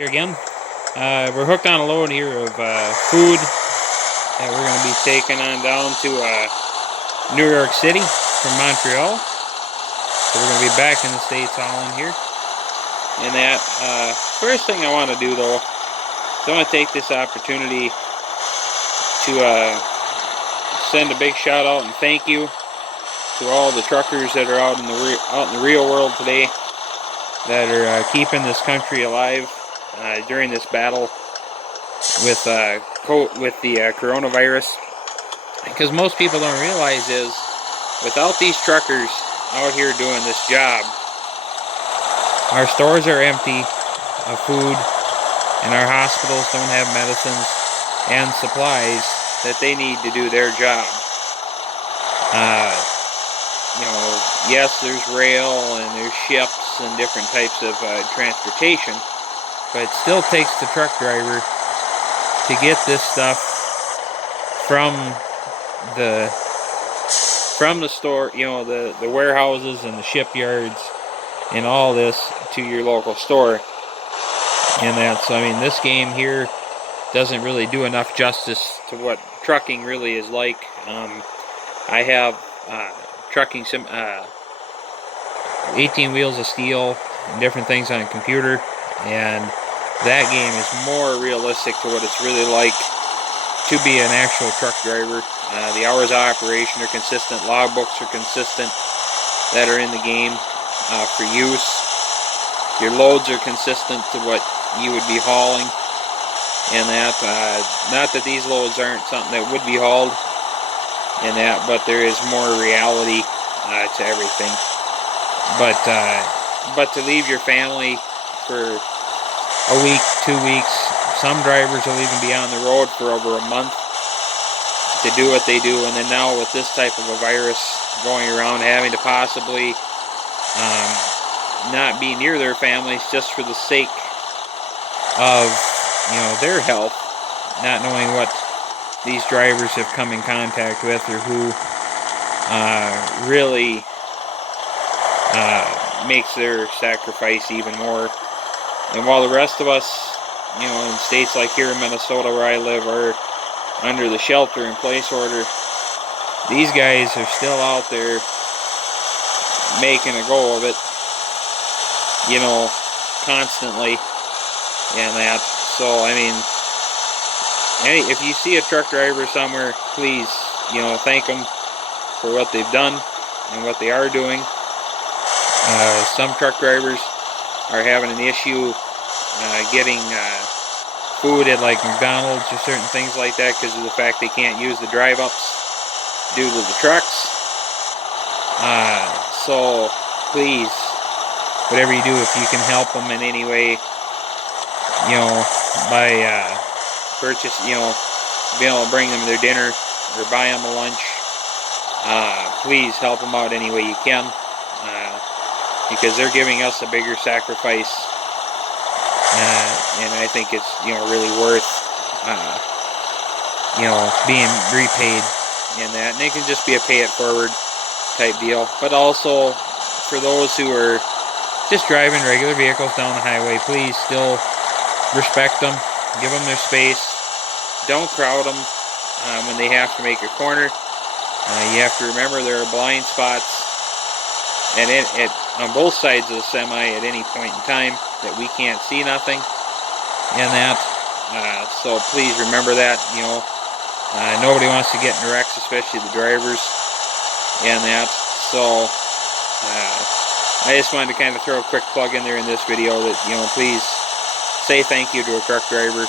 Here again, we're hooked on a load here of food that we're going to be taking on down to New York City from Montreal. So we're going to be back in the States hauling here. And that first thing I want to do though, is I want to take this opportunity to send a big shout out and thank you to all the truckers that are out in the real world today that are keeping this country alive during this battle with the coronavirus. Because most people don't realize is, without these truckers out here doing this job, our stores are empty of food and our hospitals don't have medicines and supplies that they need to do their job. You know, yes, there's rail and there's ships and different types of transportation, but it still takes the truck driver to get this stuff from the store, you know, the warehouses and the shipyards and all this to your local store. And that's, I mean, this game here doesn't really do enough justice to what trucking really is like. I have trucking 18 wheels of steel and different things on a computer, and that game is more realistic to what it's really like to be an actual truck driver. The hours of operation are consistent, logbooks are consistent that are in the game for use. Your loads are consistent to what you would be hauling, and that not that these loads aren't something that would be hauled and that, but there is more reality to everything. But to leave your family for a week, 2 weeks, some drivers will even be on the road for over a month to do what they do, and then now with this type of a virus going around, having to possibly not be near their families just for the sake of, you know, their health, not knowing what these drivers have come in contact with or who really makes their sacrifice even more. And while the rest of us, you know, in states like here in Minnesota where I live are under the shelter in place order, these guys are still out there making a go of it, you know, constantly and that. So I mean, if you see a truck driver somewhere, please, you know, thank them for what they've done and what they are doing. Some truck drivers are having an issue getting food at like McDonald's or certain things like that because of the fact they can't use the drive-ups due to the trucks. So please, whatever you do, if you can help them in any way, you know, by purchase, you know, being able to bring them their dinner or buy them a lunch, please help them out any way you can, because they're giving us a bigger sacrifice, and I think it's, you know, really worth, you know, being repaid in that. And it can just be a pay it forward type deal, but also for those who are just driving regular vehicles down the highway, please still respect them. Give them their space. Don't crowd them when they have to make a corner. You have to remember there are blind spots and on both sides of the semi at any point in time that we can't see nothing and that. So please remember that. You know, nobody wants to get in wrecks, especially the drivers and that. So I just wanted to kind of throw a quick plug in there in this video that, you know, please say thank you to a truck driver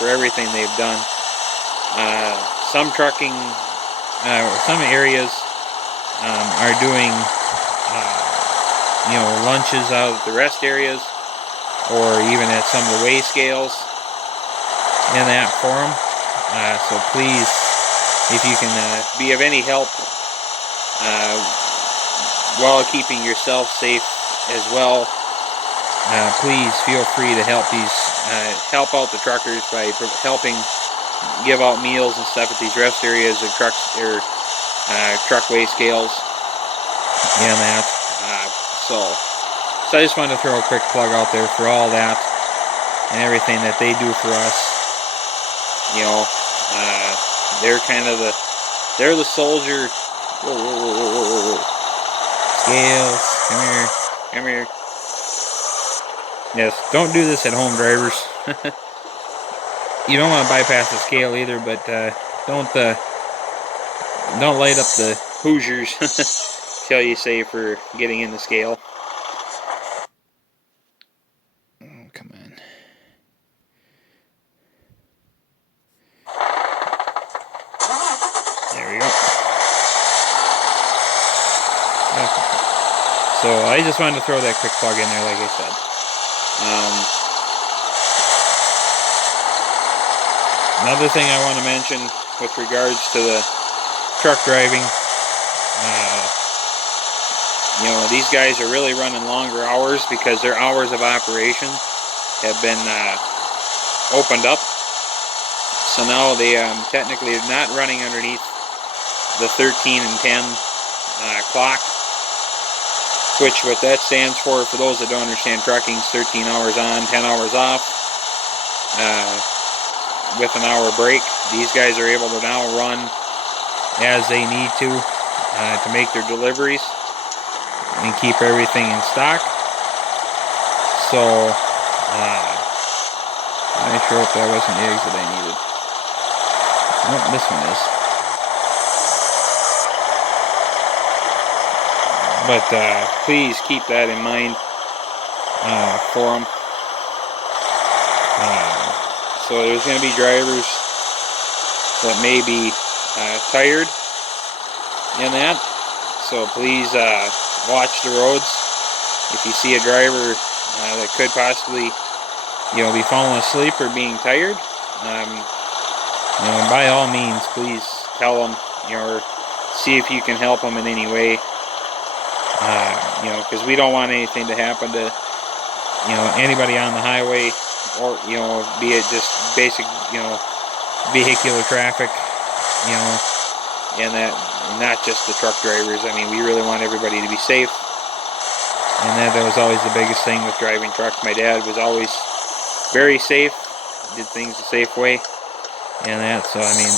for everything they've done. Some trucking, some areas are doing, you know, lunches out at the rest areas or even at some of the weigh scales in that for them. So please, if you can be of any help while keeping yourself safe as well, please feel free to help help out the truckers by helping give out meals and stuff at these rest areas or truck weigh scales and that. So I just wanted to throw a quick plug out there for all that. and everything that they do for us. You know, they're kind of they're the soldier. Whoa, whoa, whoa, whoa, whoa, whoa. Scales, come here, come here. Yes, don't do this at home, drivers. You don't want to bypass the scale either, but don't light up the Hoosiers till you say for getting in the scale. Oh, come on. There we go. So I just wanted to throw that quick plug in there, like I said. Another thing I want to mention with regards to the truck driving, you know, these guys are really running longer hours because their hours of operation have been opened up. So now they technically are not running underneath the 13 and 10 clock, which what that stands for those that don't understand trucking, is 13 hours on, 10 hours off, with an hour break. These guys are able to now run as they need to make their deliveries and keep everything in stock. So I sure hope that wasn't the eggs that I needed. Nope, this one is. But please keep that in mind for them. So there's going to be drivers that may be tired in that. So please watch the roads. If you see a driver that could possibly, you know, be falling asleep or being tired, you know, by all means, please tell them, you know, or see if you can help them in any way. You know, because we don't want anything to happen to, you know, anybody on the highway, or, you know, be it just basic, you know, vehicular traffic, you know, and that, not just the truck drivers. I mean, we really want everybody to be safe, and that was always the biggest thing with driving truck. My dad was always very safe, did things the safe way, and that, so I mean,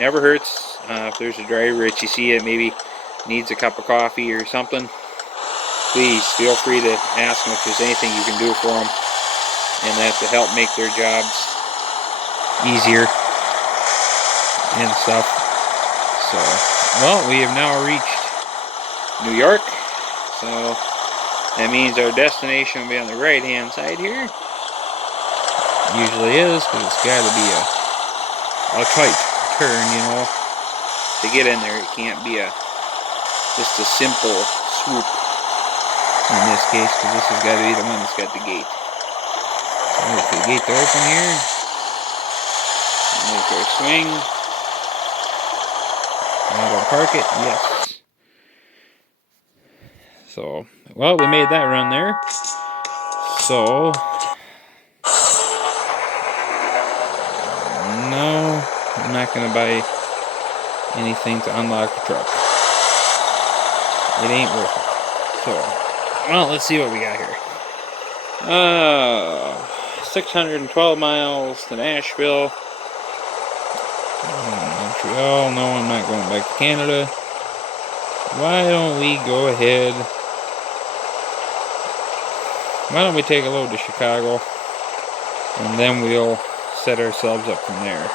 never hurts if there's a driver that you see that maybe needs a cup of coffee or something. Please feel free to ask them if there's anything you can do for them, and that to help make their jobs easier and stuff. So, well, we have now reached New York, so that means our destination will be on the right hand side here. Usually is, because it's got to be a tight turn, you know, to get in there. It can't be just a simple swoop in this case, because this has got to be the one that's got the gate. So wait for the gate to open here. Make our swing. Auto park it, yes. So, well, we made that run there. So, no, I'm not going to buy anything to unlock the truck. It ain't worth it. So, well, let's see what we got here. 612 miles to Nashville. Montreal. No, I'm not going back to Canada. Why don't we go ahead? Why don't we take a load to Chicago, and then we'll set ourselves up from there.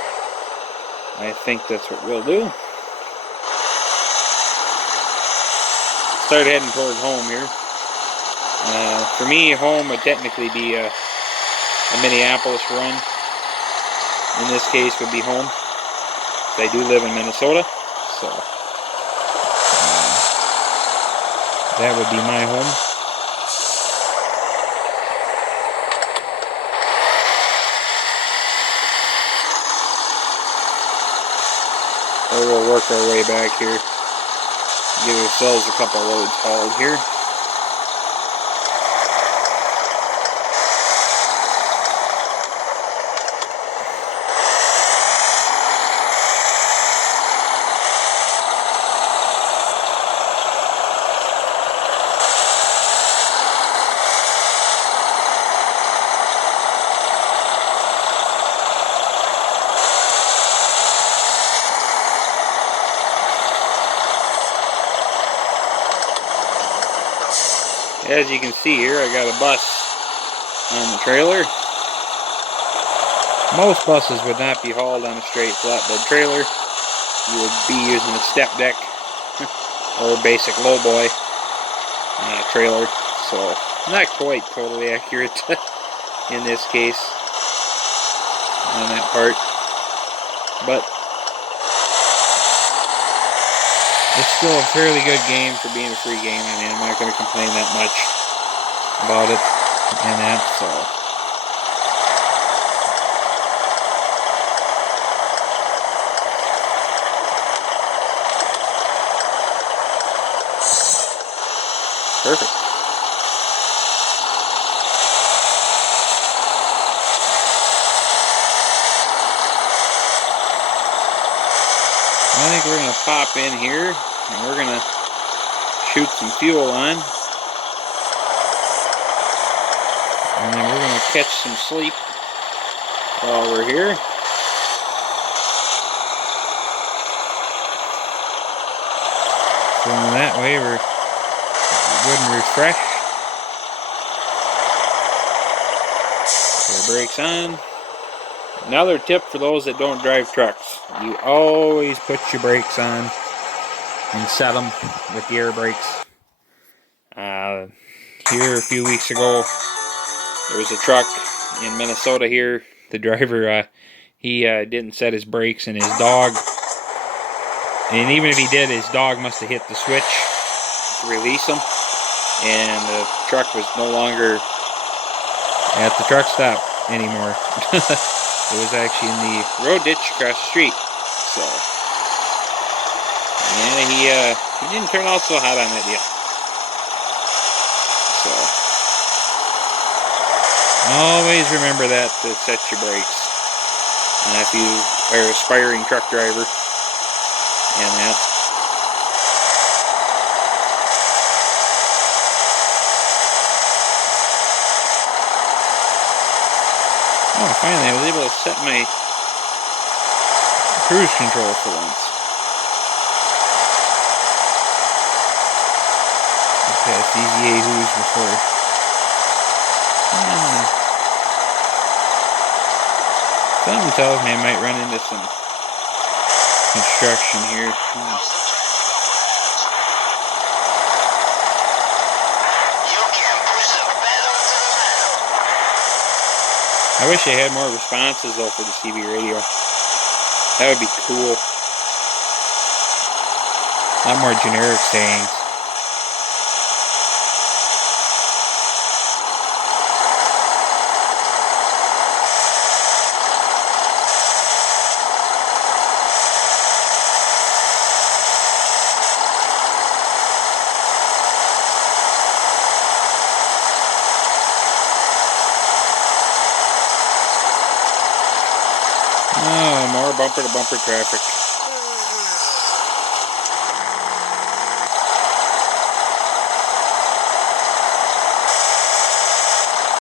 I think that's what we'll do. Start heading towards home here. For me, home would technically be a Minneapolis run. In this case, would be home. I do live in Minnesota, so that would be my home. So we'll work our way back here. Give ourselves a couple loads hauled here. As you can see here, I got a bus on the trailer. Most buses would not be hauled on a straight flatbed trailer. You would be using a step deck or a basic lowboy trailer. So not quite totally accurate in this case on that part. But it's still a fairly good game for being a free game. I mean, I'm not going to complain that much about it and that, so. Perfect. I think we're going to pop in here and we're going to shoot some fuel on. And then we're going to catch some sleep while we're here. So in that way we're good and refreshed. Put our brakes on. Another tip for those that don't drive trucks. You always put your brakes on and set them with the air brakes. Here a few weeks ago, there was a truck in Minnesota here. The driver, he didn't set his brakes, and his dog, and even if he did, his dog must have hit the switch to release him, and the truck was no longer at the truck stop anymore. It was actually in the road ditch across the street. So, and he didn't turn out so hot on that deal. So, always remember that to set your brakes. And if you are an aspiring truck driver, and that. Oh, finally I was able to set my cruise control for once. Past these yahoos before. Something tells me I might run into some construction here. I wish they had more responses though for the CB radio. That would be cool. A lot more generic sayings. Oh, more bumper to bumper traffic.